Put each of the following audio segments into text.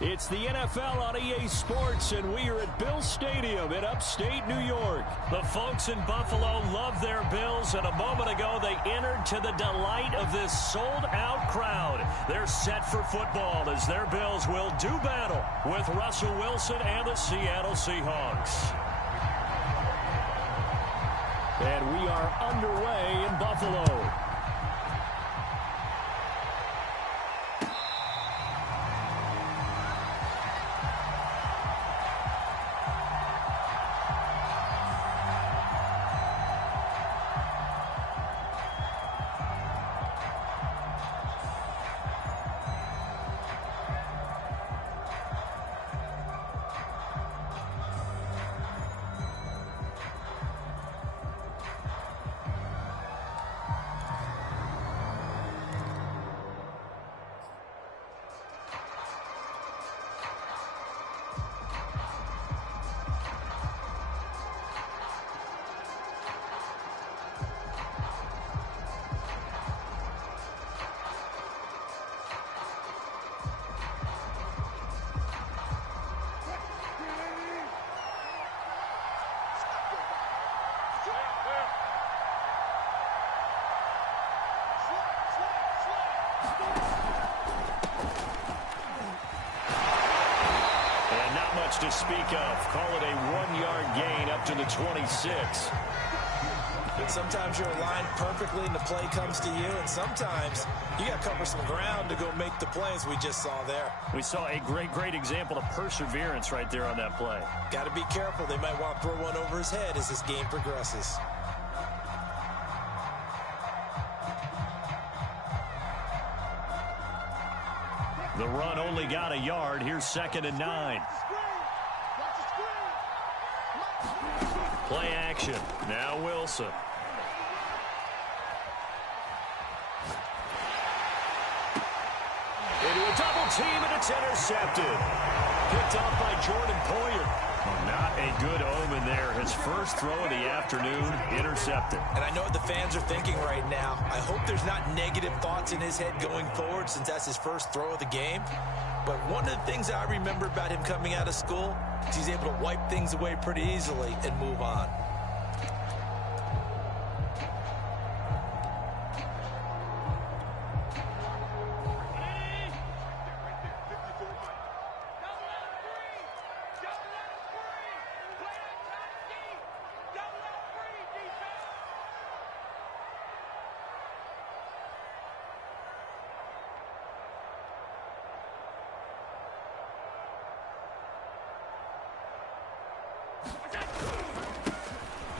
It's the NFL on EA Sports, and we are at Bill Stadium in upstate New York. The folks in Buffalo love their Bills, and a moment ago they entered to the delight of this sold-out crowd. They're set for football as their Bills will do battle with Russell Wilson and the Seattle Seahawks. And we are underway in Buffalo. To speak of. Call it a 1-yard gain up to the 26. And sometimes you're aligned perfectly and the play comes to you, and sometimes you got to cover some ground to go make the plays we just saw there. We saw a great example of perseverance right there on that play. Got to be careful. They might want to throw one over his head as this game progresses. The run only got a yard. Here's 2nd and 9. Play action. Now Wilson. Into a double team, and it's intercepted. Picked off by Jordan Poyer. Not a good omen there. His first throw of the afternoon, intercepted. And I know what the fans are thinking right now. I hope there's not negative thoughts in his head going forward since that's his first throw of the game. But one of the things I remember about him coming out of school is he's able to wipe things away pretty easily and move on.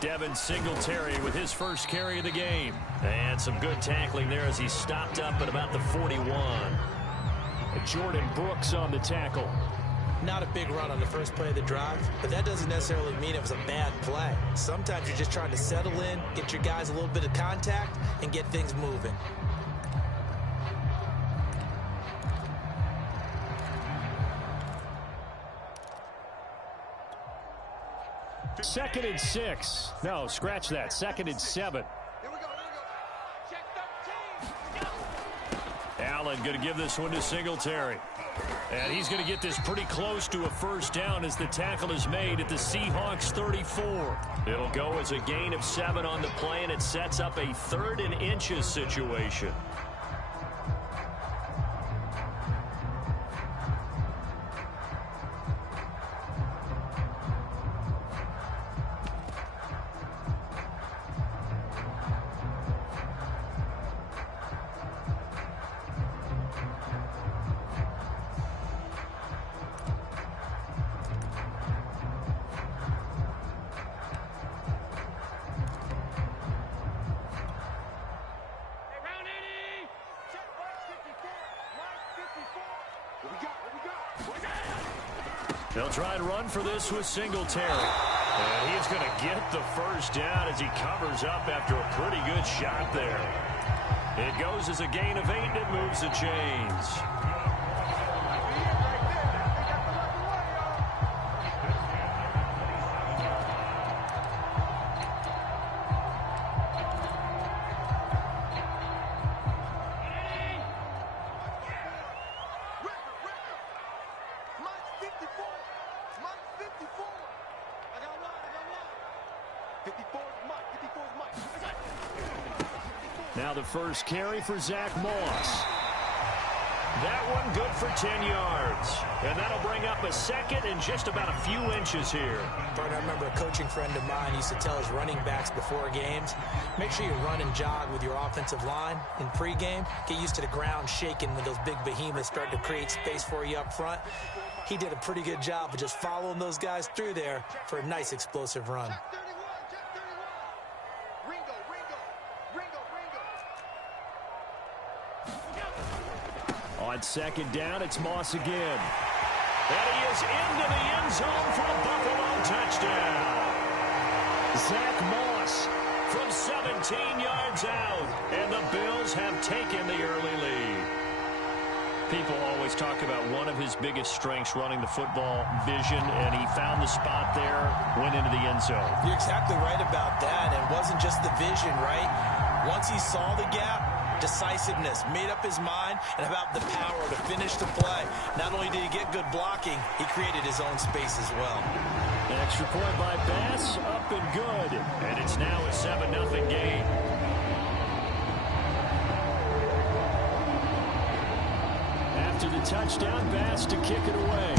Devin Singletary with his first carry of the game. And some good tackling there as he stopped up at about the 41. Jordan Brooks on the tackle. Not a big run on the first play of the drive, but that doesn't necessarily mean it was a bad play. Sometimes you're just trying to settle in, get your guys a little bit of contact, and get things moving. Second and 6. No, scratch that. 2nd and 7. Here we go. Check 13. Allen going to give this one to Singletary. And he's going to get this pretty close to a first down as the tackle is made at the Seahawks 34. It'll go as a gain of 7 on the play, and it sets up a 3rd and inches situation. They'll try and run for this with Singletary. And he's going to get the first down as he covers up after a pretty good shot there. It goes as a gain of 8, and it moves the chains. Now the first carry for Zach Moss. That one good for 10 yards. And that'll bring up a second and just about a few inches here. Bart, I remember a coaching friend of mine used to tell his running backs before games, make sure you run and jog with your offensive line in pregame. Get used to the ground shaking when those big behemoths start to create space for you up front. He did a pretty good job of just following those guys through there for a nice explosive run. On second down, it's Moss again. And he is into the end zone for a Buffalo touchdown. Zach Moss from 17 yards out. And the Bills have taken the early lead. People always talk about one of his biggest strengths, running the football, vision, and he found the spot there, went into the end zone. You're exactly right about that. It wasn't just the vision, right? Once he saw the gap, decisiveness, made up his mind, and about the power to finish the play. Not only did he get good blocking, he created his own space as well. An extra point by Bass, up and good. And it's now a 7-0 game. After the touchdown, Bass to kick it away.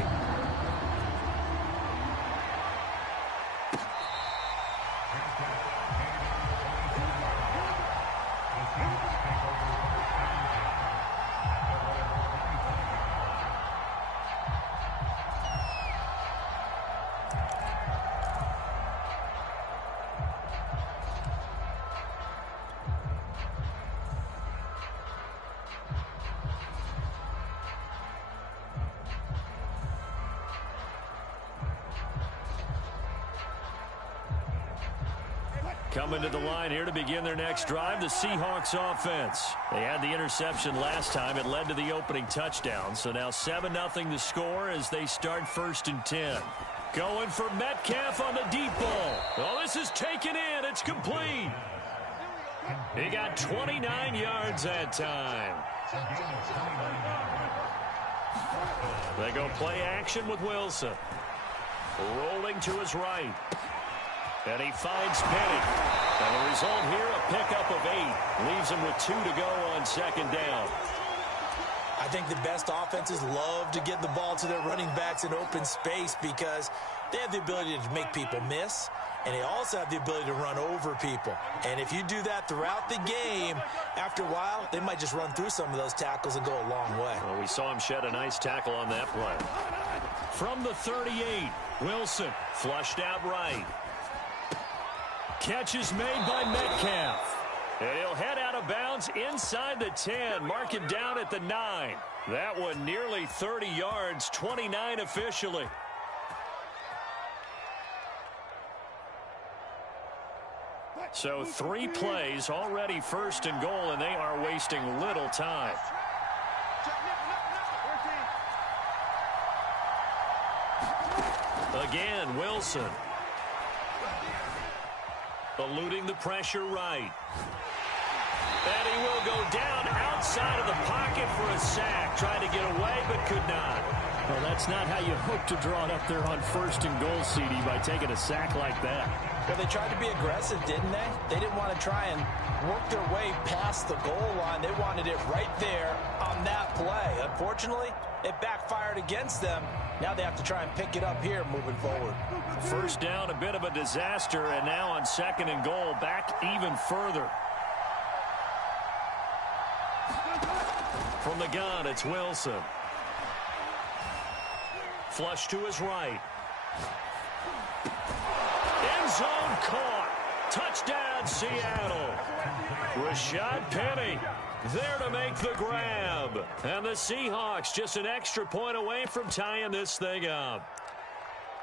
Coming to the line here to begin their next drive, the Seahawks offense. They had the interception last time. It led to the opening touchdown. So now 7-0 the score as they start 1st and 10. Going for Metcalf on the deep ball. Oh, this is taken in. It's complete. He got 29 yards that time. They go play action with Wilson. Rolling to his right. And he finds Penny. And the result here, a pickup of 8. Leaves him with 2 to go on second down. I think the best offenses love to get the ball to their running backs in open space because they have the ability to make people miss, and they also have the ability to run over people. And if you do that throughout the game, after a while, they might just run through some of those tackles and go a long way. Well, we saw him shed a nice tackle on that play. From the 38, Wilson flushed out right. Catch is made by Metcalf. And he'll head out of bounds inside the 10. Mark him down at the 9. That one nearly 30 yards, 29 officially. So 3 plays, already 1st and goal, and they are wasting little time. Again, Wilson. Eluding the pressure right. And he will go down outside of the pocket for a sack. Trying to get away, but could not. Well, that's not how you hope to draw it up there on 1st and goal, CD, by taking a sack like that. Well, they tried to be aggressive, didn't they? They didn't want to try and work their way past the goal line. They wanted it right there on that play. Unfortunately, it backfired against them. Now they have to try and pick it up here moving forward. First down, a bit of a disaster, and now on 2nd and goal, back even further. From the gun, it's Wilson. Flush to his right. End zone caught. Touchdown, Seattle. Rashad Penny there to make the grab. And the Seahawks just an extra point away from tying this thing up.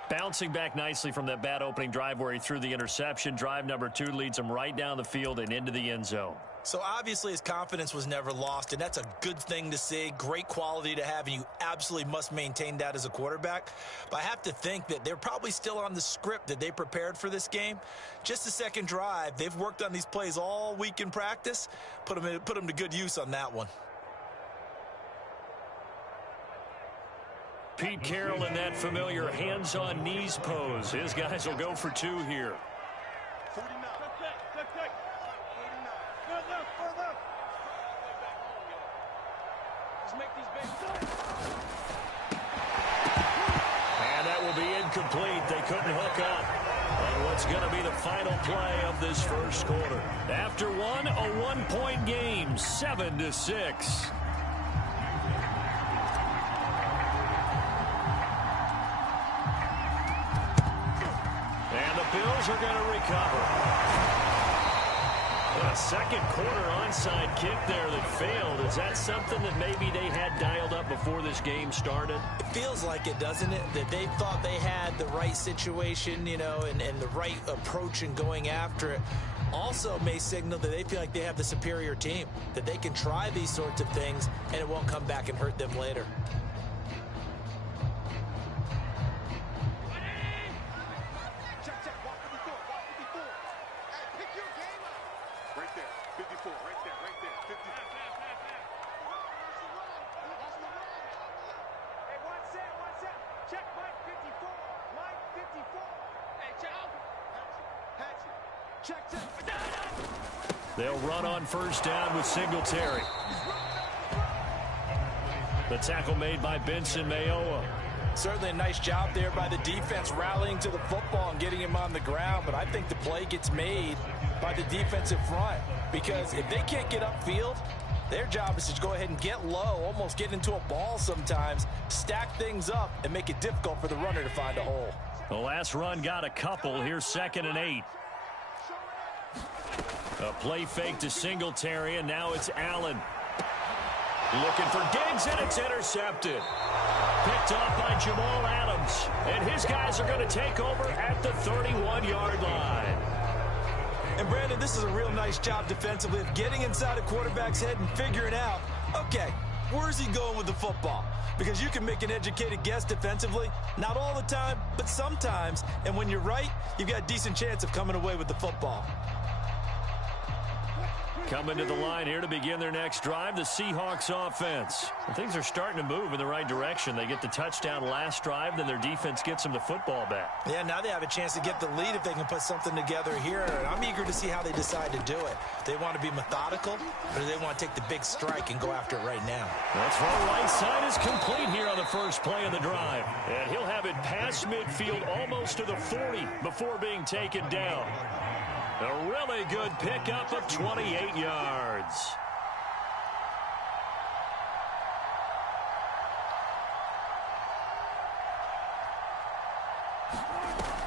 Bouncing back nicely from that bad opening drive where he threw the interception. Drive number 2 leads him right down the field and into the end zone. So obviously his confidence was never lost, and that's a good thing to see. Great quality to have, and you absolutely must maintain that as a quarterback. But I have to think that they're probably still on the script that they prepared for this game. Just the second drive, they've worked on these plays all week in practice. Put them to good use on that one. Pete Carroll in that familiar hands-on knees pose. His guys will go for 2 here. And that will be incomplete. They couldn't hook up on what's going to be the final play of this first quarter. After one, a one-point game, 7-6. And the Bills are going to recover. A second quarter onside kick there that failed. Is that something that maybe they had dialed up before this game started? It feels like it, doesn't it? That they thought they had the right situation, you know, and the right approach in going after it. Also may signal that they feel like they have the superior team, that they can try these sorts of things and it won't come back and hurt them later. They'll run on first down with Singletary. The tackle made by Benson Mayowa. Certainly a nice job there by the defense rallying to the football and getting him on the ground, but I think the play gets made by the defensive front because if they can't get upfield, their job is to go ahead and get low, almost get into a ball sometimes, stack things up, and make it difficult for the runner to find a hole. The last run got a couple. Here's 2nd and 8. A play fake to Singletary, and now it's Allen. Looking for Diggs, and it's intercepted. Picked off by Jamal Adams. And his guys are going to take over at the 31-yard line. And, Brandon, this is a real nice job defensively of getting inside a quarterback's head and figuring out, okay, where's he going with the football? Because you can make an educated guess defensively. Not all the time, but sometimes. And when you're right, you've got a decent chance of coming away with the football. Coming to the line here to begin their next drive, the Seahawks offense. And things are starting to move in the right direction. They get the touchdown last drive, then their defense gets them the football back. Yeah, now they have a chance to get the lead if they can put something together here. And I'm eager to see how they decide to do it. They want to be methodical, or do they want to take the big strike and go after it right now? That's far right side is complete here on the first play of the drive. And he'll have it past midfield almost to the 40 before being taken down. A really good pickup of 28 yards.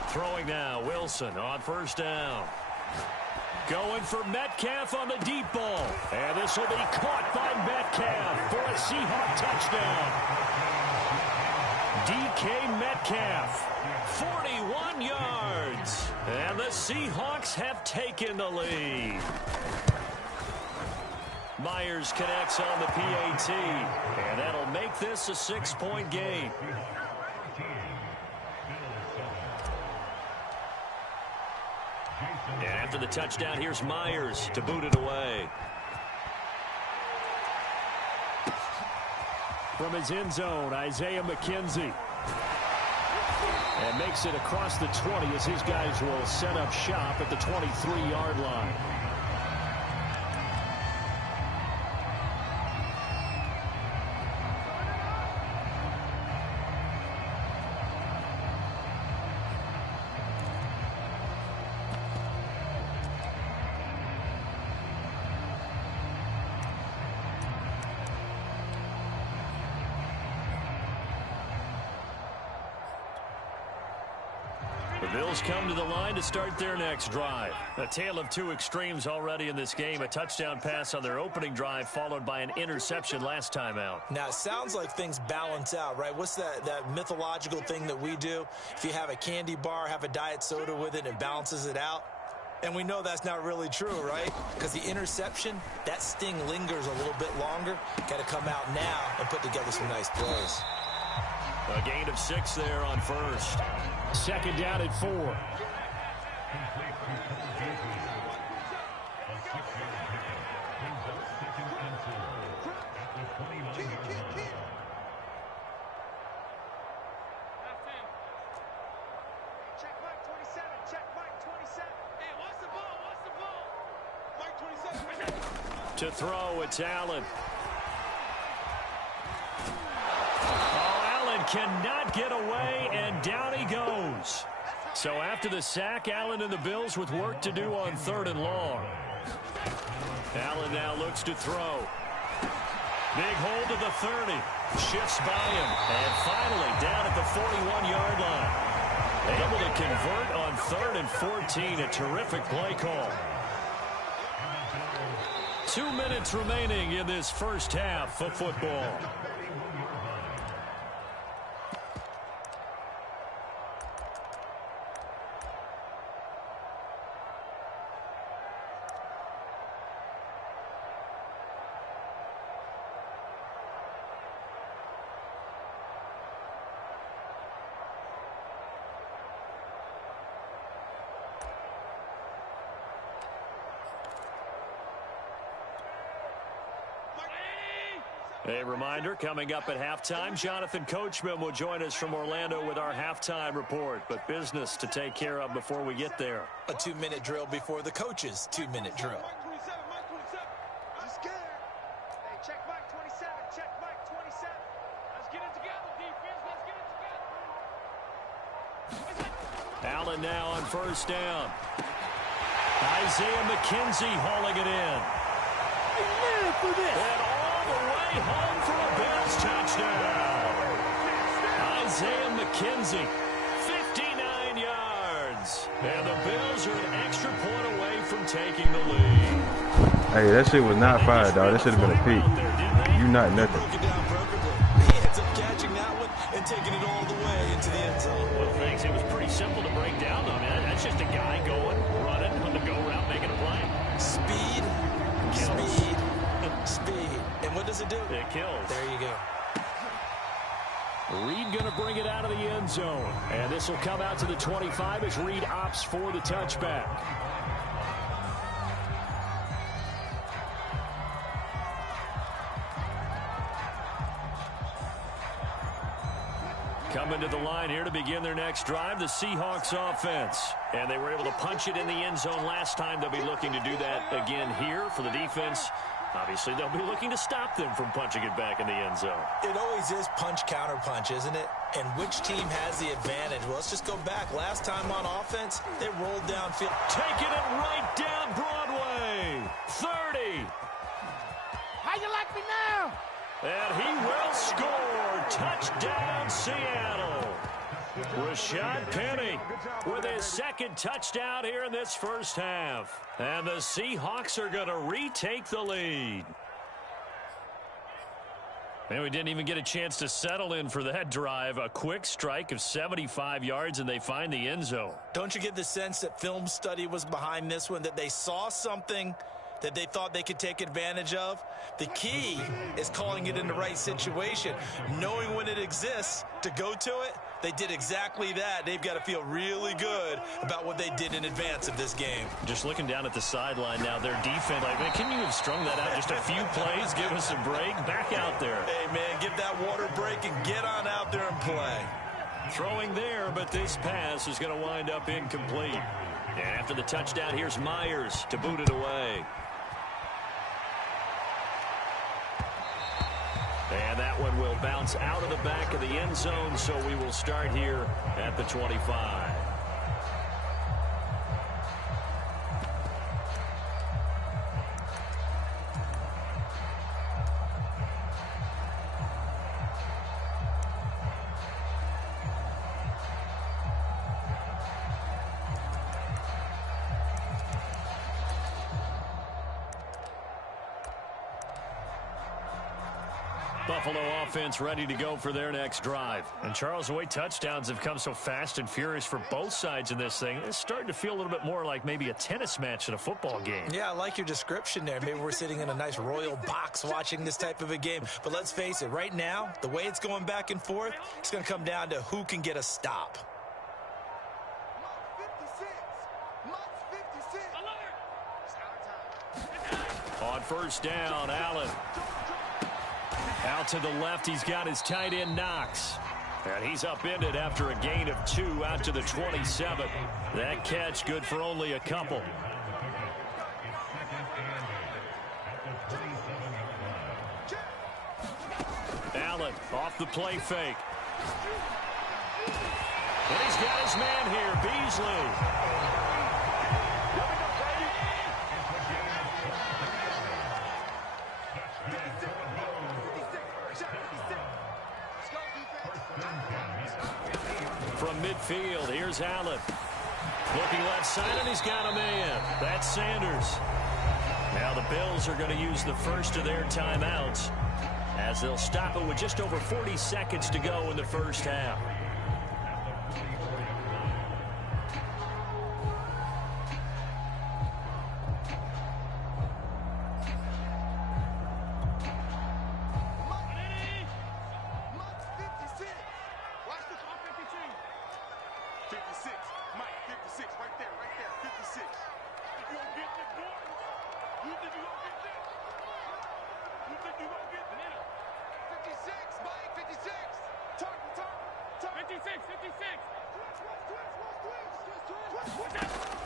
Throwing now, Wilson on first down. Going for Metcalf on the deep ball. And this will be caught by Metcalf for a Seahawk touchdown. DK Metcalf, 41 yards. And the Seahawks have taken the lead. Myers connects on the PAT. And that'll make this a 6-point game. And after the touchdown, here's Myers to boot it away. From his end zone, Isaiah McKenzie. And makes it across the 20 as his guys will set up shop at the 23-yard line. The Bills come to the line to start their next drive. A tale of two extremes already in this game. A touchdown pass on their opening drive followed by an interception last time out. Now, it sounds like things balance out, right? What's that mythological thing that we do? If you have a candy bar, have a diet soda with it, it balances it out. And we know that's not really true, right? Because the interception, that sting lingers a little bit longer. Got to come out now and put together some nice plays. A gain of 6 there on first. Second down at 4. To throw, it's Allen. cannot get away, and down he goes. So after the sack, Allen and the Bills with work to do on 3rd and long. Allen now looks to throw. Big hold to the 30. Shifts by him. And finally down at the 41-yard line. Able to convert on 3rd and 14. A terrific play call. 2 minutes remaining in this first half of football. A reminder, coming up at halftime, Jonathan Coachman will join us from Orlando with our halftime report. But business to take care of before we get there. A 2-minute drill before the coach's 2-minute drill. Check Mike 27. Check Mike 27. Let's get it together, defense. Let's get it together. Allen now on 1st down. Isaiah McKenzie hauling it in. And all the way home for a Bills touchdown. Isaiah McKenzie, 59 yards. And the Bills are an extra point away from taking the lead. Hey, that shit was not fired, dog. That should have been a peak. You not nothing. Broke it down perfectly. He ends up catching that one and taking it all the way into the end zone. Well, thanks. It was pretty simple to break down, though, man. That's just a guy going, running on the go route, making a play. Speed, speed, speed. And what does it do? It kills. There you go. Reed going to bring it out of the end zone. And this will come out to the 25 as Reed opts for the touchback. Coming to the line here to begin their next drive, the Seahawks offense. And they were able to punch it in the end zone last time. They'll be looking to do that again here for the defense. Obviously, they'll be looking to stop them from punching it back in the end zone. It always is punch-counter-punch, isn't it? And which team has the advantage? Well, let's just go back. Last time on offense, they rolled downfield. Taking it right down Broadway. 30. How you like me now? And he will score. Touchdown, Seattle. Rashad Penny with his 2nd touchdown here in this first half. And the Seahawks are going to retake the lead. And we didn't even get a chance to settle in for that drive. A quick strike of 75 yards, and they find the end zone. Don't you get the sense that film study was behind this one, that they saw something that they thought they could take advantage of? The key is calling it in the right situation, knowing when it exists to go to it. They did exactly that. They've got to feel really good about what they did in advance of this game. Just looking down at the sideline now, their defense, like, man, couldn't you have strung that out just a few plays, give us a break, back out there. Hey, man, get that water break and get on out there and play. Throwing there, but this pass is going to wind up incomplete. And after the touchdown, here's Myers to boot it away. And that one will bounce out of the back of the end zone, so we will start here at the 25. Buffalo offense ready to go for their next drive. And Charles, the way touchdowns have come so fast and furious for both sides in this thing, it's starting to feel a little bit more like maybe a tennis match in a football game. Yeah, I like your description there. Maybe we're sitting in a nice royal box watching this type of a game. But let's face it, right now, the way it's going back and forth, it's going to come down to who can get a stop. On 1st down, Allen. Out to the left, he's got his tight end, Knox. And he's upended after a gain of 2 out to the 27. That catch good for only a couple. Allen off the play fake. And he's got his man here, Beasley. From midfield, here's Allen. Looking left side, and he's got a man. That's Sanders. Now the Bills are going to use the first of their timeouts as they'll stop it with just over 40 seconds to go in the first half.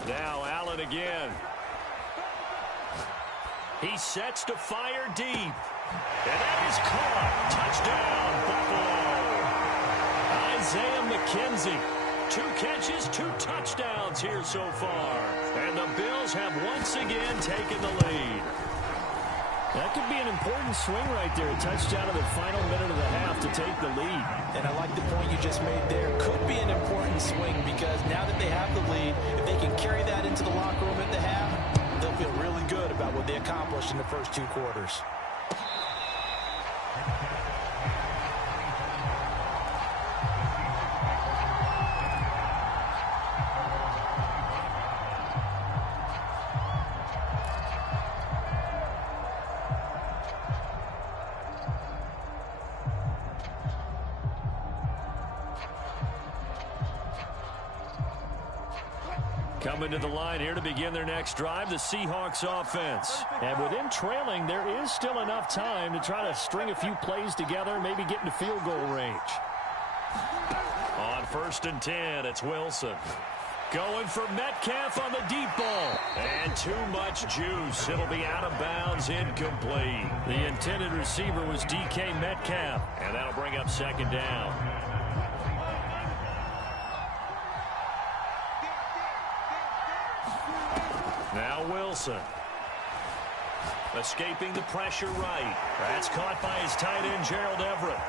Now Allen again. He sets to fire deep. And that is caught. Touchdown, Buffalo. Isaiah McKenzie. 2 catches, 2 touchdowns here so far. And the Bills have once again taken the lead. That could be an important swing right there. A touchdown in the final minute of the half to take the lead. And I like the point you just made there. Could be an important swing because now that they have the lead, if they can carry that into the locker room at the half, they'll feel really good about what they accomplished in the first 2 quarters. Coming to the line here to begin their next drive, the Seahawks offense. And with them trailing, there is still enough time to try to string a few plays together, maybe get into field goal range. On 1st and 10, it's Wilson. Going for Metcalf on the deep ball. And too much juice. It'll be out of bounds, incomplete. The intended receiver was DK Metcalf. And that'll bring up 2nd down. Now Wilson. Escaping the pressure right. That's caught by his tight end, Gerald Everett.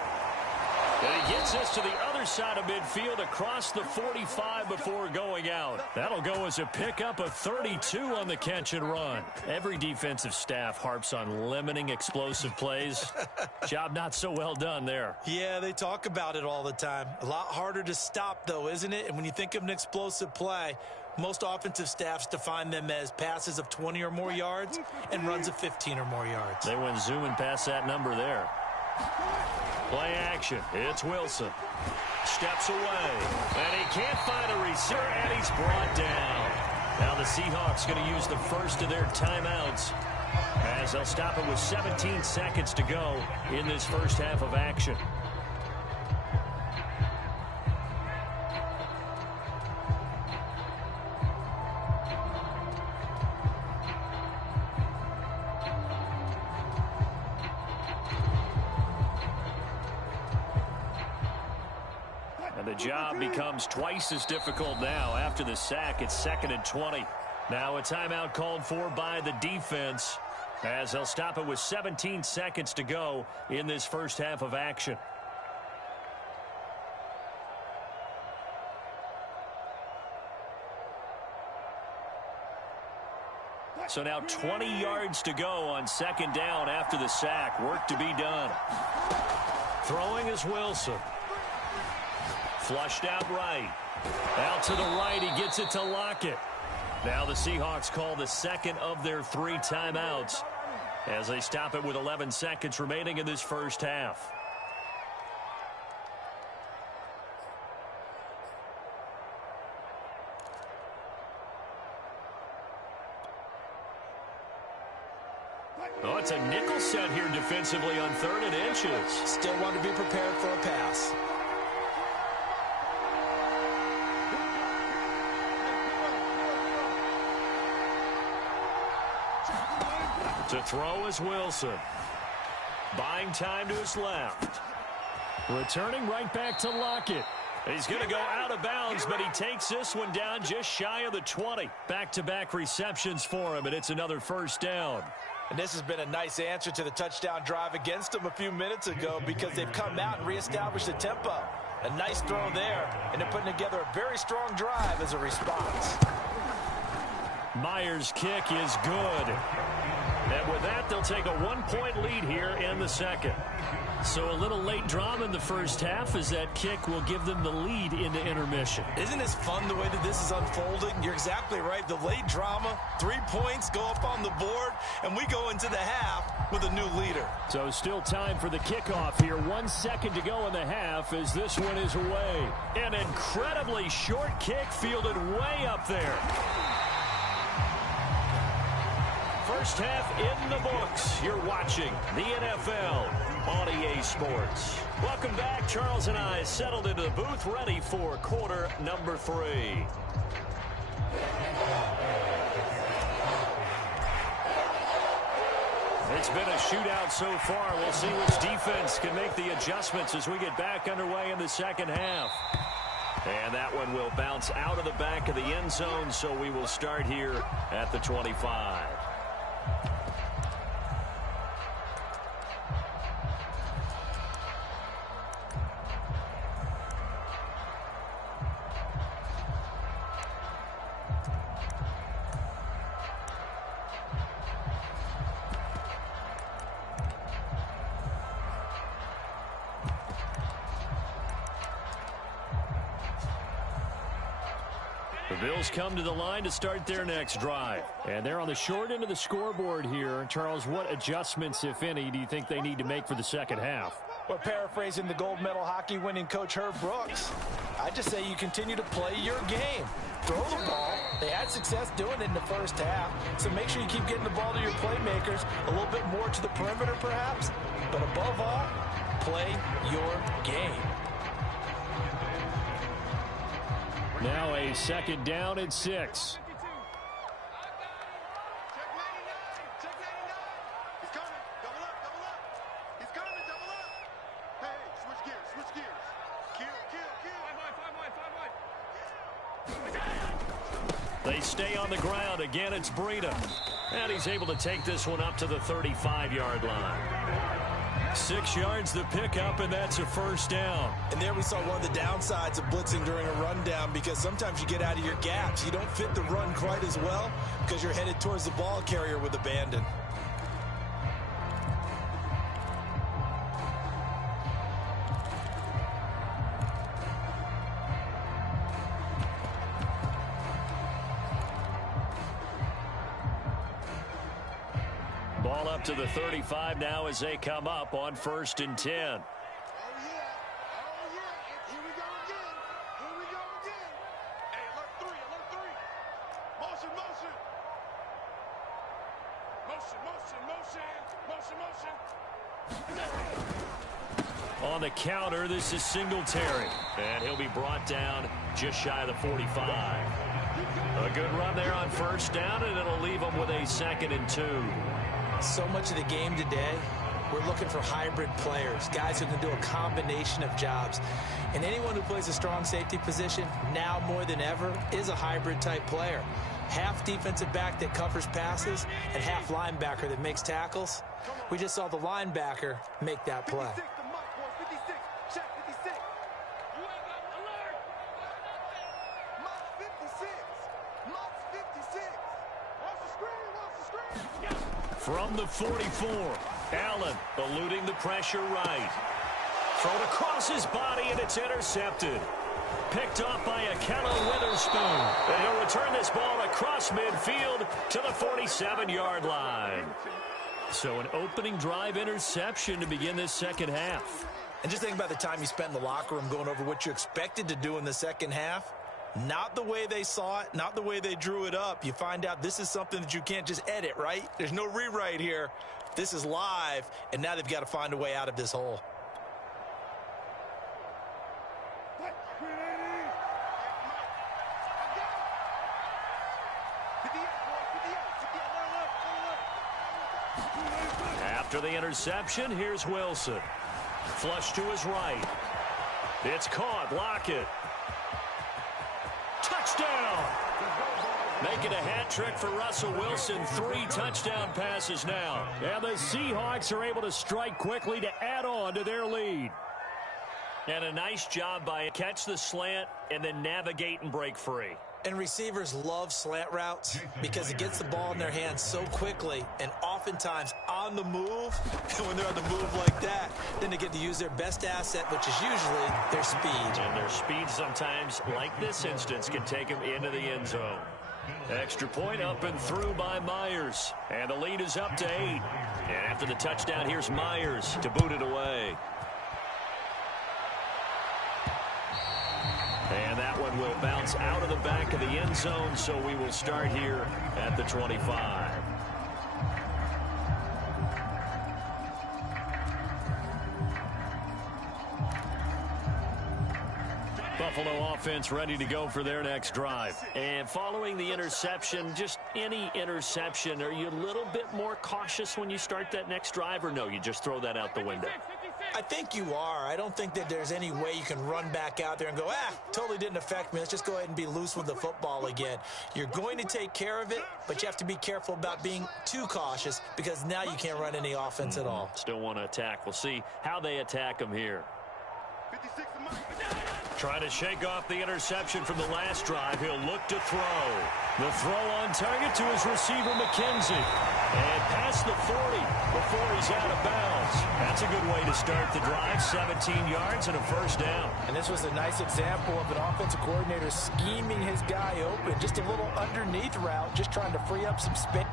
And he gets this to the other side of midfield across the 45 before going out. That'll go as a pickup of 32 on the catch and run. Every defensive staff harps on limiting explosive plays. Job not so well done there. Yeah, they talk about it all the time. A lot harder to stop, though, isn't it? And when you think of an explosive play, most offensive staffs define them as passes of 20 or more yards and runs of 15 or more yards. They went zooming past that number there. Play action. It's Wilson. Steps away. And he can't find a receiver, and he's brought down. Now the Seahawks going to use the first of their timeouts as they'll stop it with 17 seconds to go in this first half of action. And the job becomes twice as difficult now after the sack. It's 2nd and 20. Now a timeout called for by the defense as they'll stop it with 17 seconds to go in this first half of action. So now 20 yards to go on 2nd down after the sack. Work to be done. Throwing is Wilson. Flushed out right. Out to the right. He gets it to Lockett. Now the Seahawks call the second of their 3 timeouts as they stop it with 11 seconds remaining in this first half. Oh, it's a nickel set here defensively on 3rd and inches. Still want to be prepared for a pass. To throw is Wilson. Buying time to his left. Returning right back to Lockett. He's going to go out of bounds, but he takes this one down just shy of the 20. Back-to-back receptions for him, and it's another first down. And this has been a nice answer to the touchdown drive against them a few minutes ago because they've come out and reestablished the tempo. A nice throw there, and they're putting together a very strong drive as a response. Myers' kick is good. And with that, they'll take a 1-point lead here in the second. So a little late drama in the first half as that kick will give them the lead into intermission. Isn't this fun the way that this is unfolding? You're exactly right. The late drama, 3 points go up on the board, and we go into the half with a new leader. So still time for the kickoff here. 1 second to go in the half as this one is away. An incredibly short kick fielded way up there. First half in the books. You're watching the NFL on EA Sports. Welcome back. Charles and I settled into the booth, ready for quarter number 3. It's been a shootout so far. We'll see which defense can make the adjustments as we get back underway in the second half. And that one will bounce out of the back of the end zone, so we will start here at the 25. The Bills come to the line to start their next drive. And they're on the short end of the scoreboard here. Charles, what adjustments, if any, do you think they need to make for the second half? Well, paraphrasing the gold medal hockey winning coach Herb Brooks, I just say you continue to play your game. Throw the ball. They had success doing it in the first half. So make sure you keep getting the ball to your playmakers, a little bit more to the perimeter perhaps. But above all, play your game. Now a second down at 6. Check 99. Check 99. He's coming. Double up. Double up. He's coming. Double up. Hey, switch gears. Switch gears. Kill. Kill. Kill. They stay on the ground. Again, it's Breida. And he's able to take this one up to the 35-yard line. 6 yards the pickup, and that's a first down. And there we saw one of the downsides of blitzing during a rundown because sometimes you get out of your gaps. You don't fit the run quite as well because you're headed towards the ball carrier with abandon. Ball up to the 35 now as they come up on 1st and 10. Oh, yeah. Here we go again. Here we go again. Hey, alert 3. Alert 3. Motion, motion. Motion, motion, motion. Motion. On the counter, this is Singletary. And he'll be brought down just shy of the 45. A good run there on first down, and it'll leave them with a 2nd and 2. So much of the game today, we're looking for hybrid players, guys who can do a combination of jobs. And anyone who plays a strong safety position, now more than ever, is a hybrid type player. Half defensive back that covers passes and half linebacker that makes tackles. We just saw the linebacker make that play. 56 to Mike, boys. 56. Check 56. You ain't got alert. Mike's 56. Mike's 56. Watch the screen. Watch the screen. From the 44, Allen eluding the pressure right. Thrown across his body, and it's intercepted. Picked off by Akello Witherspoon. And he'll return this ball across midfield to the 47-yard line. So an opening drive interception to begin this second half. And just think about the time you spent in the locker room going over what you expected to do in the second half. Not the way they saw it, not the way they drew it up. You find out this is something that you can't just edit, right? There's no rewrite here. This is live, and now they've got to find a way out of this hole. After the interception, here's Wilson. Flush to his right. It's caught. Lockett. Touchdown! Making a hat trick for Russell Wilson. 3 touchdown passes now. And the Seahawks are able to strike quickly to add on to their lead. And a nice job by catch the slant and then navigate and break free. And receivers love slant routes because it gets the ball in their hands so quickly and oftentimes on the move. And when they're on the move like that, then they get to use their best asset, which is usually their speed. And their speed sometimes, like this instance, can take them into the end zone. Extra point up and through by Myers. And the lead is up to 8. And after the touchdown, here's Myers to boot it away. And that one will bounce out of the back of the end zone, so we will start here at the 25. Buffalo offense ready to go for their next drive. And following the interception, just any interception, are you a little bit more cautious when you start that next drive, or no, you just throw that out the window? I think you are. I don't think that there's any way you can run back out there and go, totally didn't affect me. Let's just go ahead and be loose with the football again. You're going to take care of it, but you have to be careful about being too cautious because now you can't run any offense at all. Still want to attack. We'll see how they attack them here. Trying to shake off the interception from the last drive. He'll look to throw. The throw on target to his receiver, McKenzie. And past the 40 before he's out of bounds. That's a good way to start the drive. 17 yards and a first down. And this was a nice example of an offensive coordinator scheming his guy open. Just a little underneath route, just trying to free up some space.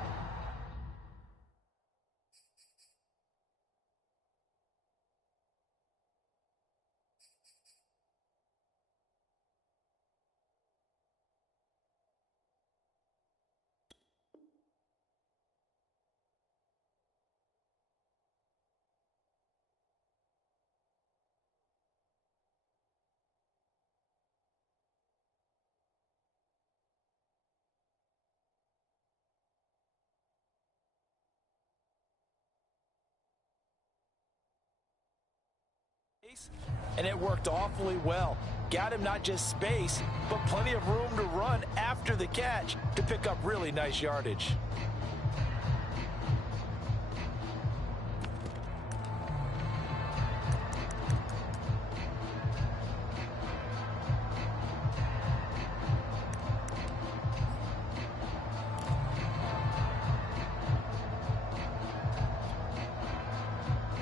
And it worked awfully well. Got him not just space, but plenty of room to run after the catch to pick up really nice yardage.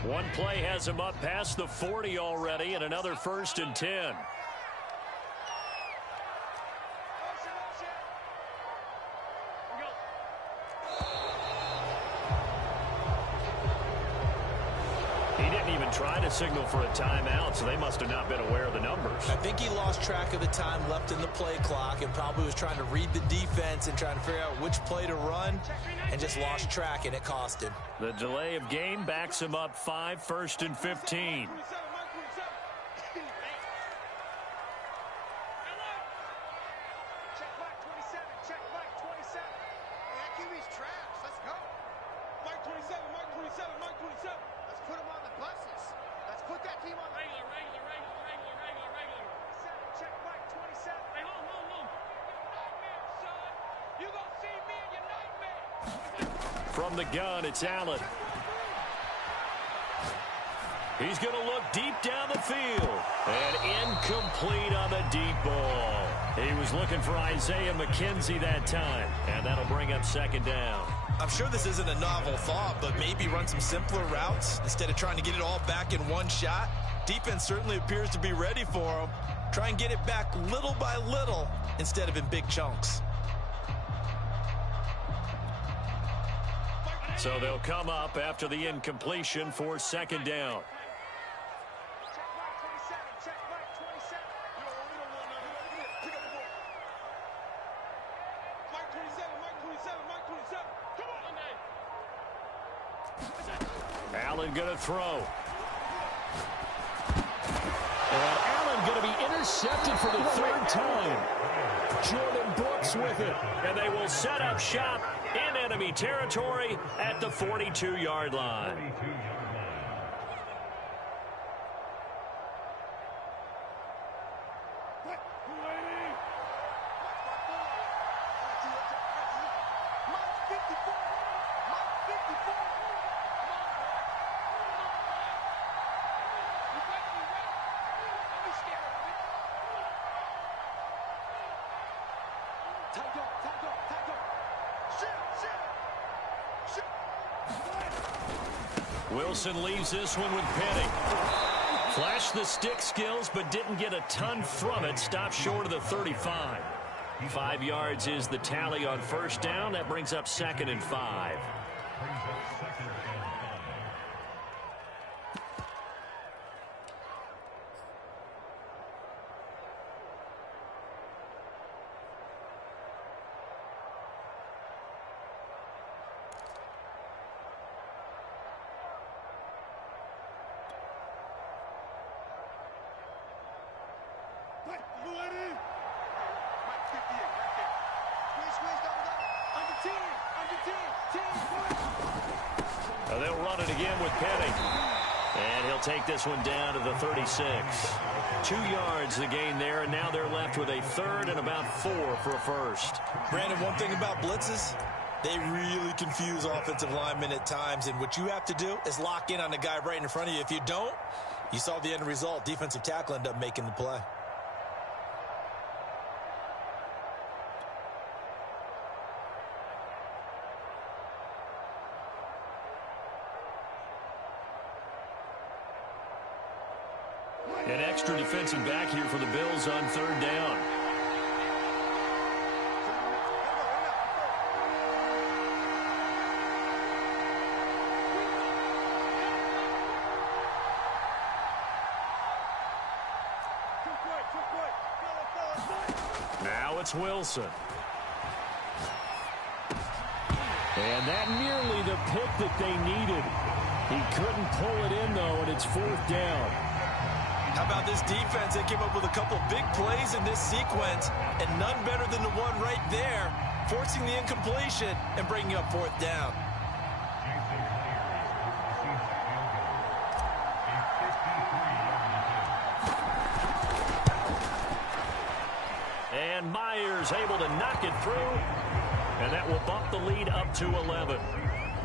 One play has him up past the 40 already, and another 1st and 10. He didn't even try to signal for a timeout, so they must have not been aware of the numbers. I think he lost track of the time left in the play clock and probably was trying to read the defense and trying to figure out which play to run and just lost track, and it cost him. The delay of game backs him up 5, 1st and 15. From the gun, it's Allen. He's going to look deep down the field. And incomplete on the deep ball. He was looking for Isaiah McKenzie that time. And that'll bring up 2nd down. I'm sure this isn't a novel thought, but maybe run some simpler routes instead of trying to get it all back in one shot. Defense certainly appears to be ready for him. Try and get it back little by little instead of in big chunks. So they'll come up after the incompletion for 2nd down. Allen going to throw. And Allen going to be intercepted for the 3rd time. Jordan Brooks with it. And they will set up shop in enemy territory at the 42-yard line. Wilson leaves this one with Penning. Flashed the stick skills, but didn't get a ton from it. Stopped short of the 35. 5 yards is the tally on first down. That brings up 2nd and 5. They'll run it again with Penning. And he'll take this one down to the 36. 2 yards the gain there, and now they're left with a 3rd and about 4 for a first. Brandon, one thing about blitzes, they really confuse offensive linemen at times, and what you have to do is lock in on the guy right in front of you. If you don't, you saw the end result. Defensive tackle ended up making the play. An extra defensive back here for the Bills on 3rd down. Now it's Wilson. And that nearly the pick that they needed. He couldn't pull it in, though, and it's 4th down. How about this defense? They came up with a couple big plays in this sequence, and none better than the one right there, forcing the incompletion and bringing up 4th down. And Myers able to knock it through, and that will bump the lead up to 11.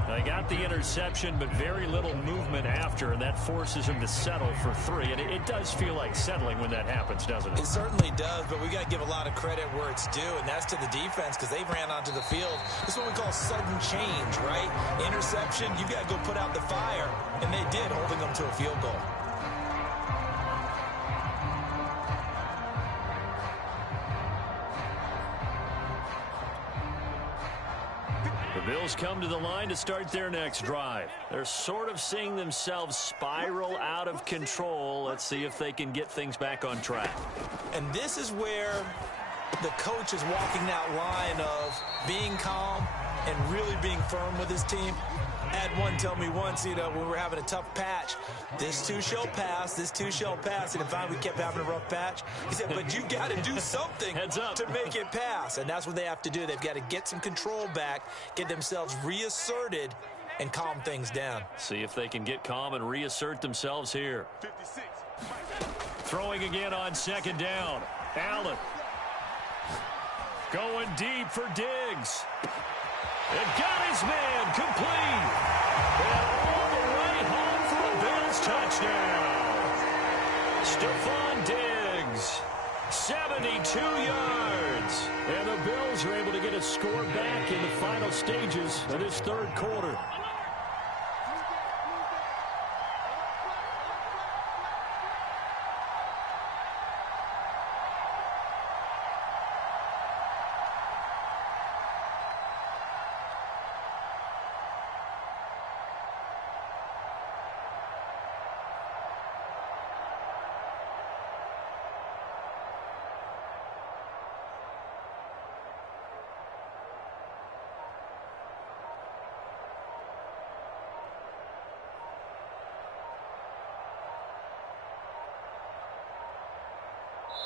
They got the interception, but very little movement after, and that forces him to settle for 3. And it does feel like settling when that happens, doesn't it? It certainly does, but we got to give a lot of credit where it's due, and that's to the defense because they ran onto the field. This is what we call sudden change, right? Interception, you got to go put out the fire, and they did, holding them to a field goal. Bills come to the line to start their next drive. They're sort of seeing themselves spiral out of control. Let's see if they can get things back on track. And this is where the coach is walking that line of being calm and really being firm with his team. I had one tell me once, when we were having a tough patch, this too shall pass, this too shall pass. And if we kept having a rough patch, he said, but you got to do something to make it pass. And that's what they have to do. They've got to get some control back, get themselves reasserted, and calm things down. See if they can get calm and reassert themselves here. 56. Throwing again on 2nd down. Allen. Going deep for Diggs. And got his man complete. And all the way home for a Bills touchdown. Stephon Diggs, 72 yards. And the Bills are able to get a score back in the final stages of this 3rd quarter.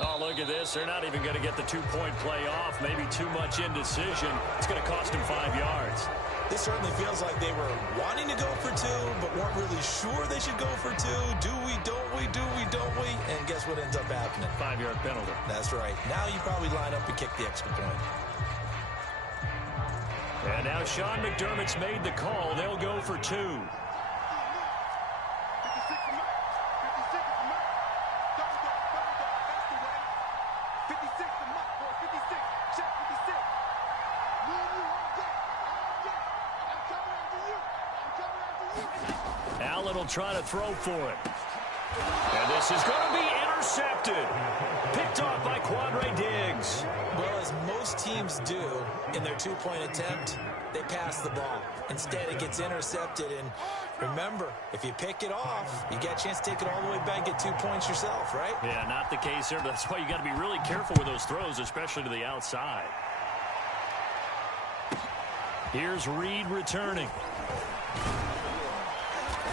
Oh, look at this. They're not even going to get the 2-point play off. Maybe too much indecision. It's going to cost them 5 yards. This certainly feels like they were wanting to go for 2, but weren't really sure they should go for 2. Do we, don't we, do we, don't we? And guess what ends up happening? 5-yard penalty. That's right. Now you probably line up and kick the extra point. And now Sean McDermott's made the call. They'll go for 2. Allen will try to throw for it. And this is going to be intercepted. Picked off by Quandre Diggs. Well, as most teams do in their two-point attempt, they pass the ball. Instead, it gets intercepted. And remember, if you pick it off, you get a chance to take it all the way back and get 2 points yourself, right? Yeah, not the case there. That's why you got to be really careful with those throws, especially to the outside. Here's Reed returning.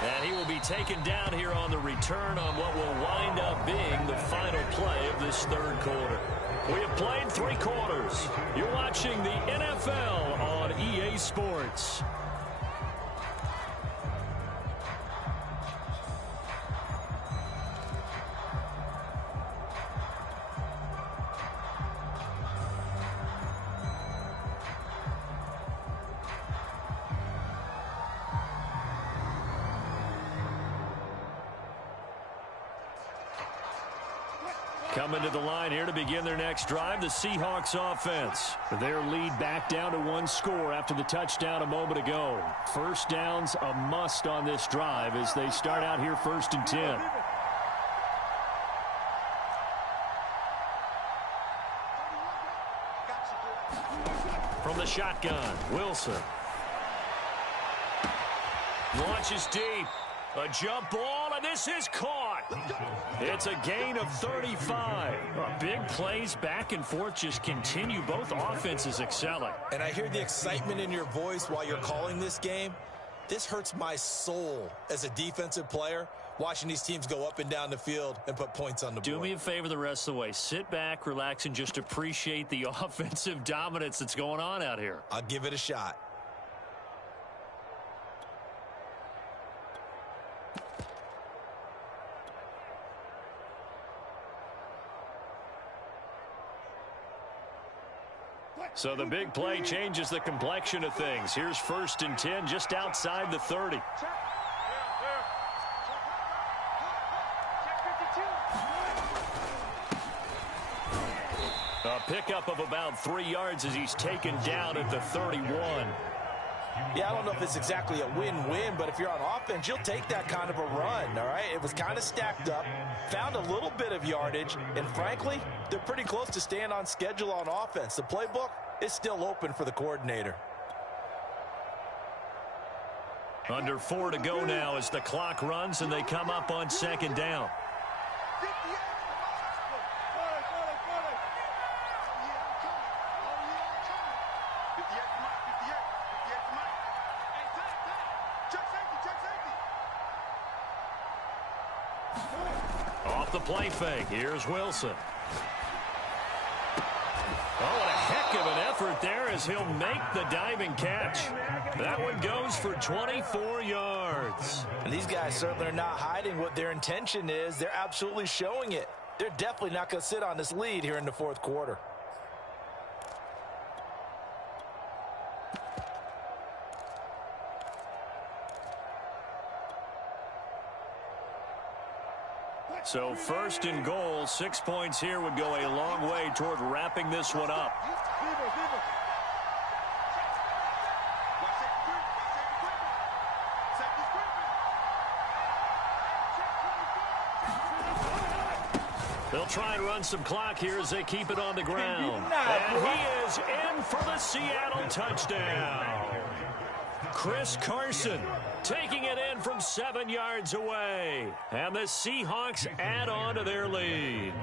And he will be taken down here on the return on what will wind up being the final play of this third quarter. We have played 3 quarters. You're watching the NFL on EA Sports. Coming to the line here to begin their next drive, the Seahawks offense. Their lead back down to 1 score after the touchdown a moment ago. First down's a must on this drive as they start out here 1st and 10. From the shotgun, Wilson. Launches deep. A jump ball, and this is caught. It's a gain of 35. Big plays back and forth just continue. Both offenses excelling. And I hear the excitement in your voice while you're calling this game. This hurts my soul as a defensive player, watching these teams go up and down the field and put points on the board. Do me a favor the rest of the way. Sit back, relax, and just appreciate the offensive dominance that's going on out here. I'll give it a shot. So the big play changes the complexion of things. Here's 1st and 10 just outside the 30. A pickup of about 3 yards as he's taken down at the 31. Yeah, I don't know if it's exactly a win-win, but if you're on offense, you'll take that kind of a run, all right? It was kind of stacked up, found a little bit of yardage, and frankly, they're pretty close to staying on schedule on offense. The playbook is still open for the coordinator. Under 4 to go now as the clock runs and they come up on 2nd down. Off the play fake, here's Wilson. Oh, and a heck of an effort there as he'll make the diving catch. That one goes for 24 yards. And these guys certainly are not hiding what their intention is. They're absolutely showing it. They're definitely not going to sit on this lead here in the 4th quarter. So 1st and goal, 6 points here would go a long way toward wrapping this one up. They'll try and run some clock here as they keep it on the ground. And he is in for the Seattle touchdown. Chris Carson taking it in from 7 yards away. And the Seahawks add on to their lead.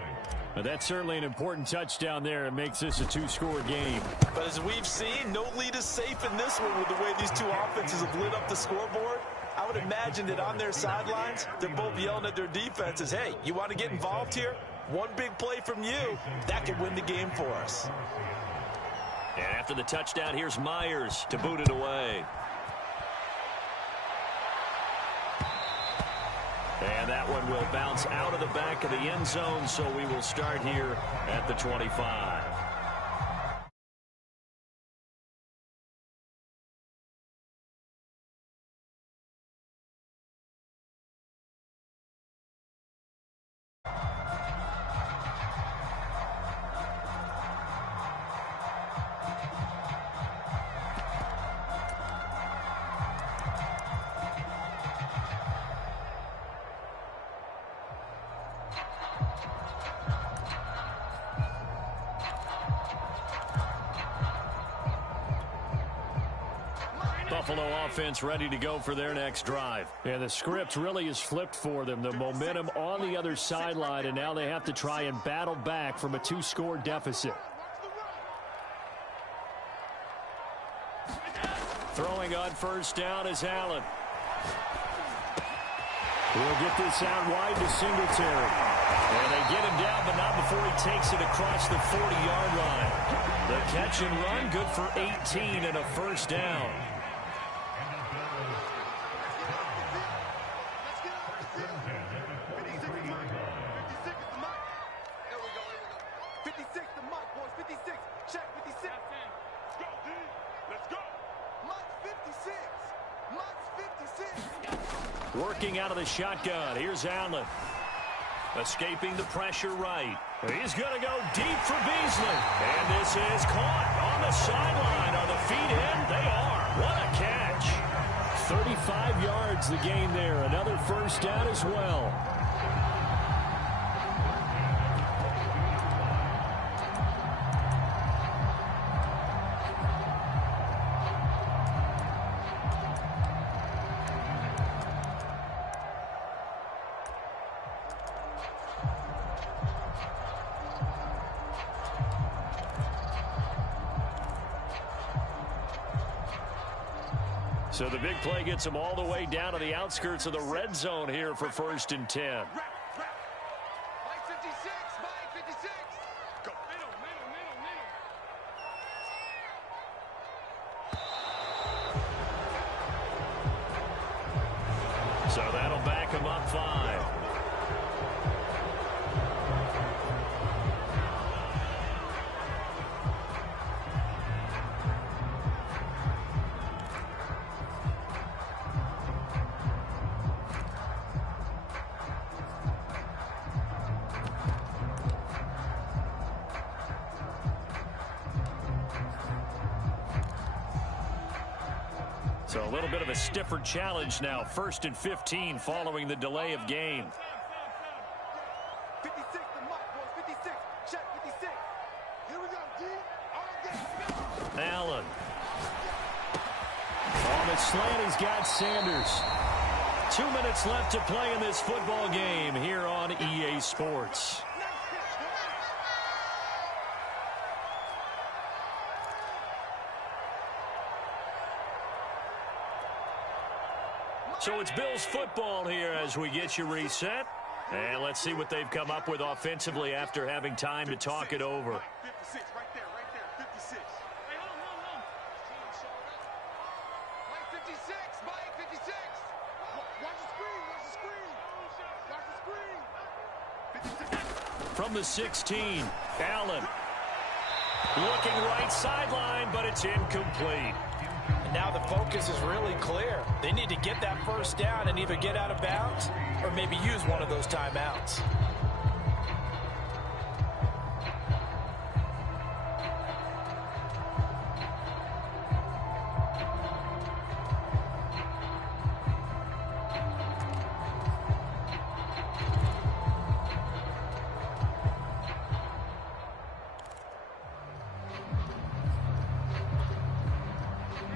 But that's certainly an important touchdown there. It makes this a 2-score game. But as we've seen, no lead is safe in this one with the way these two offenses have lit up the scoreboard. I would imagine that on their sidelines, they're both yelling at their defenses, hey, you want to get involved here? One big play from you, that could win the game for us. And after the touchdown, here's Myers to boot it away. And that one will bounce out of the back of the end zone, so we will start here at the 25. Buffalo offense ready to go for their next drive. And the script really is flipped for them. The momentum on the other sideline, and now they have to try and battle back from a 2-score deficit. Throwing on first down is Allen. He'll get this out wide to Singletary. And they get him down, but not before he takes it across the 40-yard line. The catch and run, good for 18 and a first down. Working out of the shotgun. Here's Allen. Escaping the pressure right. He's going to go deep for Beasley. And this is caught on the sideline. Are the feet in? They are. What a catch. 35 yards the gain there. Another first down as well. So the big play gets them all the way down to the outskirts of the red zone here for 1st and 10. Mike 56, Mike 56. Go. Middle. So that'll back him up 5. So a little bit of a stiffer challenge now. 1st and 15 following the delay of game. 56 to Mike, boys. 56. Check 56. Here we go, D. All day. Allen. On the slant, he's got Sanders. 2 minutes left to play in this football game here on EA Sports. So it's Bills football here as we get you reset. And let's see what they've come up with offensively after having time to talk it over. 56, right there, 56. Hey, hold. Mike 56, Mike 56. Watch the screen. 56. From the 16, Allen. Looking right sideline, but it's incomplete. And now the focus is really clear. They need to get that first down and either get out of bounds or maybe use one of those timeouts.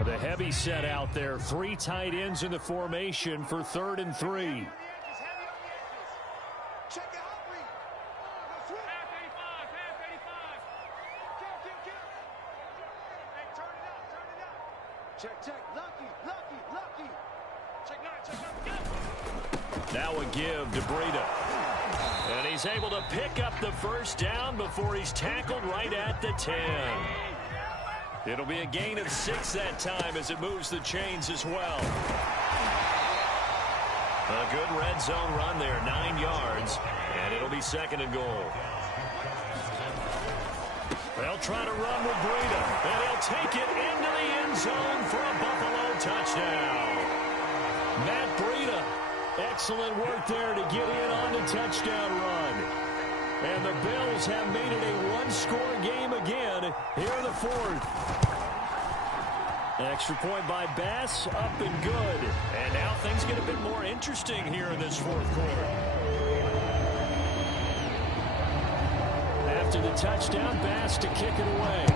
The heavy set out there. 3 tight ends in the formation for 3rd and 3. Check it out, read. Half 85, half 85. Kill. Hey, turn it up. Check. Lucky. Check 9. Now a give to Breida. And he's able to pick up the first down before he's tackled right at the 10. It'll be a gain of 6 that time as it moves the chains as well. A good red zone run there, 9 yards, and it'll be 2nd and goal. They'll try to run with Breida, and he'll take it into the end zone for a Buffalo touchdown. Matt Breida, excellent work there to get in on the touchdown run. And the Bills have made it a 1-score game again here in the 4th. Extra point by Bass, up and good. And now things get a bit more interesting here in this 4th quarter. After the touchdown, Bass to kick it away.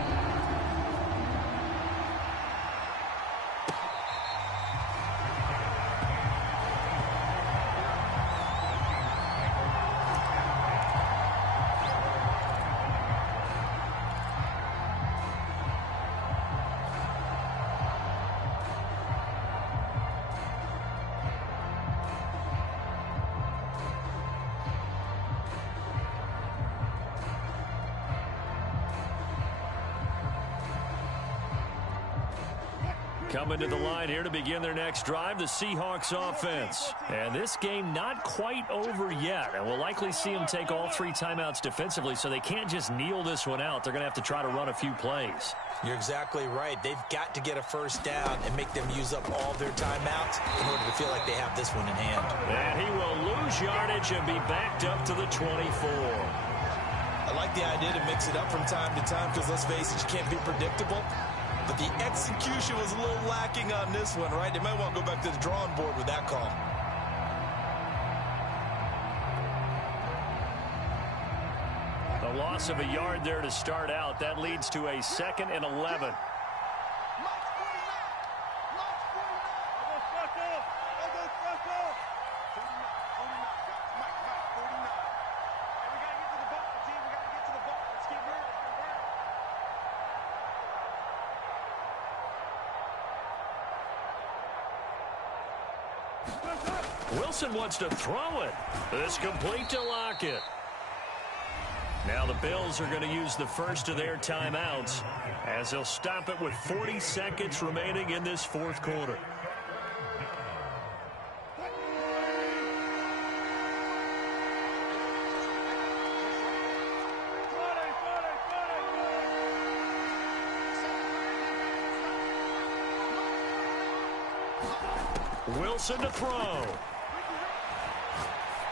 Coming to the line here to begin their next drive, the Seahawks offense. And this game not quite over yet. And we'll likely see them take all 3 timeouts defensively, so they can't just kneel this one out. They're going to have to try to run a few plays. You're exactly right. They've got to get a first down and make them use up all their timeouts in order to feel like they have this one in hand. And he will lose yardage and be backed up to the 24. I like the idea to mix it up from time to time because, let's face it, you can't be predictable. But the execution was a little lacking on this one, right? They might want to go back to the drawing board with that call. A loss of a yard there to start out. That leads to a 2nd and 11. Wilson wants to throw it. It's complete to Lockett. Now the Bills are going to use the first of their timeouts as they'll stop it with 40 seconds remaining in this 4th quarter. Wilson to throw.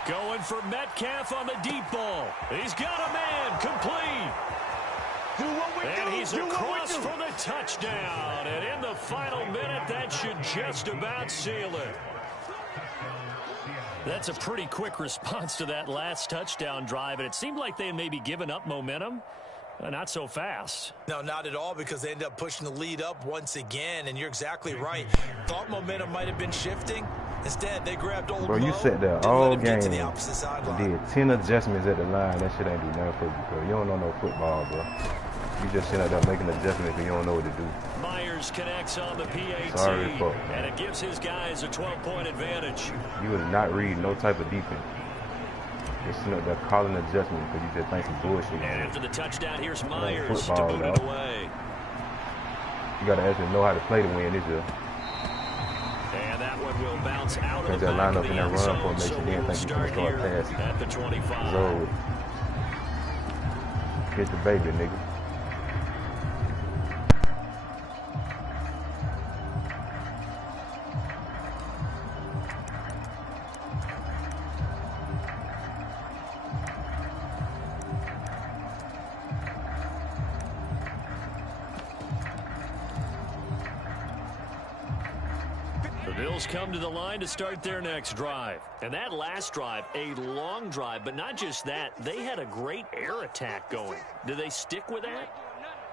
Going for Metcalf on the deep ball. He's got a man complete. And he's across for the touchdown. And in the final minute, that should just about seal it. That's a pretty quick response to that last touchdown drive. And it seemed like they had maybe given up momentum. Not so fast. No, not at all, because they ended up pushing the lead up once again, and you're exactly right. Thought momentum might have been shifting. Instead, they grabbed old Bro, you sat there all game, did 10 adjustments at the line. That shit ain't do nothing for you, bro. You don't know no football, bro. You just sit out there making adjustments and you don't know what to do. Myers connects on the PAT, Sorry, and it gives his guys a 12-point advantage. You was not reading no type of defense. Just sitting out there calling adjustment because you just think some bullshit. And after the touchdown, here's Myers to boot it away. You got to actually know how to play to win this year. And that one will bounce out of the that back line of up the in that end run zone, formation, so then we'll think you can start start here passing. at the 25. So, hit the baby, nigga. Come to the line to start their next drive. And that last drive, a long drive, but not just that, they had a great air attack going. Do they stick with that?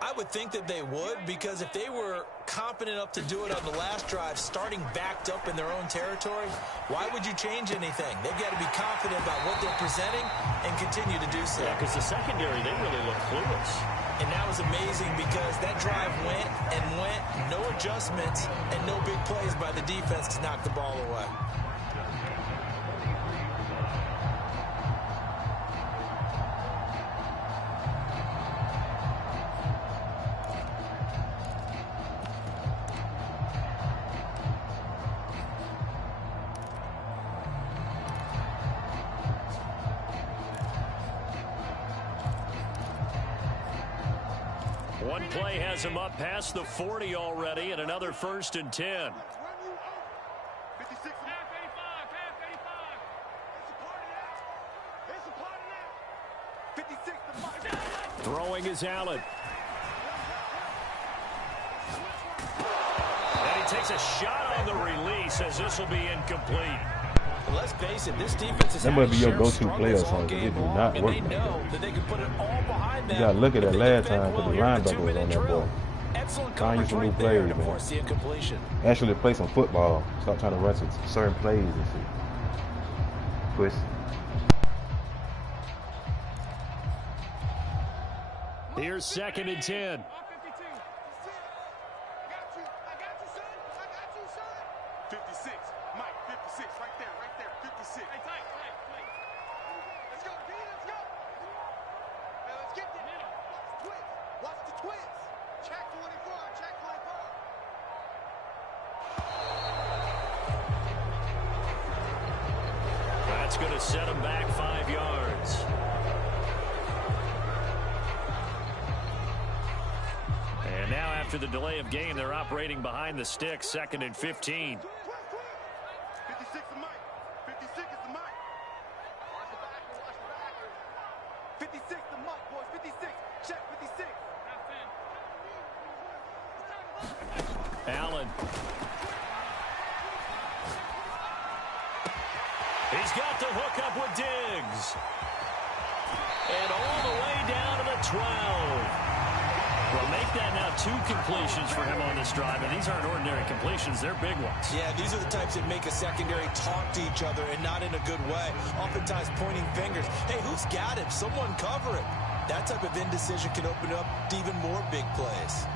I would think that they would, because if they were confident enough to do it on the last drive, starting backed up in their own territory, why would you change anything? They've got to be confident about what they're presenting and continue to do so. Yeah, because the secondary, they really look clueless. And that was amazing because that drive went and went, no adjustments, and no big plays by the defense to knock the ball away. One play has him up past the 40 already, and another 1st and 10. 56, half 85, half 85. It's a party now. It's a party now. 56 to Mike. Throwing is Allen. And he takes a shot on the release as this will be incomplete. Well, let's face it, this defense is that must be your go-to play or something. It do not work. They know that they can put it all behind them. You gotta look at that last time because the linebacker was on that boy. Excellent Find you coverage some new right there plays, to man. force the incompletion. Actually play some football. Stop trying to run some certain plays and shit. Push. Here's 2nd and 10. That's going to set him back 5 yards. And now after the delay of game, they're operating behind the sticks, 2nd and 15. 56 is Mike. 56 is the Mike. Watch the back. Watch the back. 56 the Mike, boys. 56. Check 56. Allen. He's got the hook up with Diggs. And all the way down to the 12. Well, make that now 2 completions for him on this drive, and these aren't ordinary completions. They're big ones. Yeah, these are the types that make a secondary talk to each other and not in a good way. Oftentimes pointing fingers. Hey, who's got him? Someone cover it. That type of indecision can open up to even more big plays.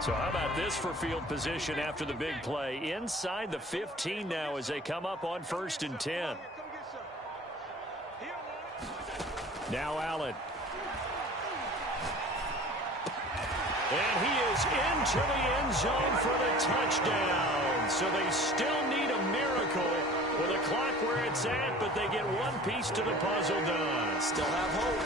So how about this for field position after the big play? Inside the 15 now as they come up on 1st and 10. Now Allen. And he is into the end zone for the touchdown. So they still need a miracle with a clock where it's at, but they get one piece to the puzzle done. Still have hope.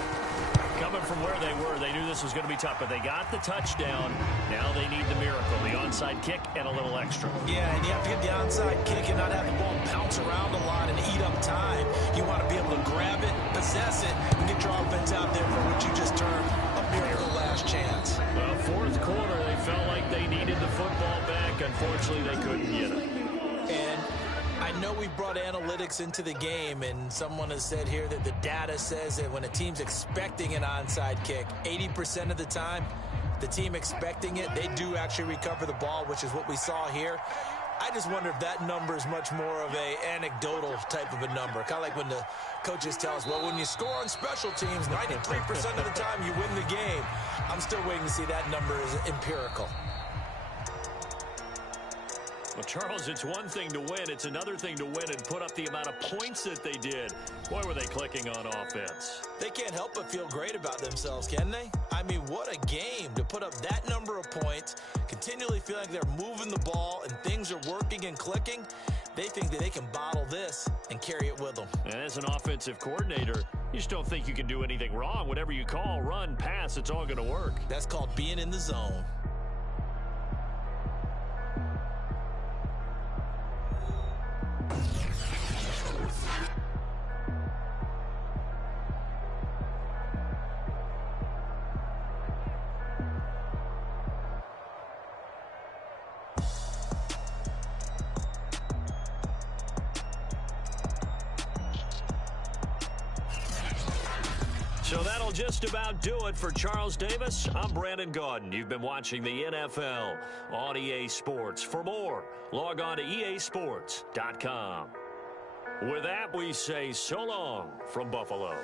Coming from where they were, they knew this was going to be tough, but they got the touchdown. Now they need the miracle, the onside kick and a little extra. Yeah, and you have to get the onside kick and not have the ball bounce around a lot and eat up time. You want to be able to grab it, possess it, and get your offense out there for what you just termed a miracle last chance. Well, 4th quarter, they felt like they needed the football back. Unfortunately, they couldn't get it. And I know we brought analytics into the game, and someone has said here that the data says that when a team's expecting an onside kick, 80% of the time, the team expecting it, they do actually recover the ball, which is what we saw here. I just wonder if that number is much more of a anecdotal type of a number. Kind of like when the coaches tell us, well, when you score on special teams, 93% of the time you win the game. I'm still waiting to see that number is empirical. Well, Charles, it's one thing to win. It's another thing to win and put up the amount of points that they did. Boy, were they clicking on offense. They can't help but feel great about themselves, can they? I mean, what a game to put up that number of points, continually feel like they're moving the ball and things are working and clicking. They think that they can bottle this and carry it with them. And as an offensive coordinator, you just don't think you can do anything wrong. Whatever you call, run, pass, it's all going to work. That's called being in the zone. So that'll just about do it for Charles Davis. I'm Brandon Gaudin. You've been watching the NFL on EA Sports. For more, log on to easports.com. With that, we say so long from Buffalo.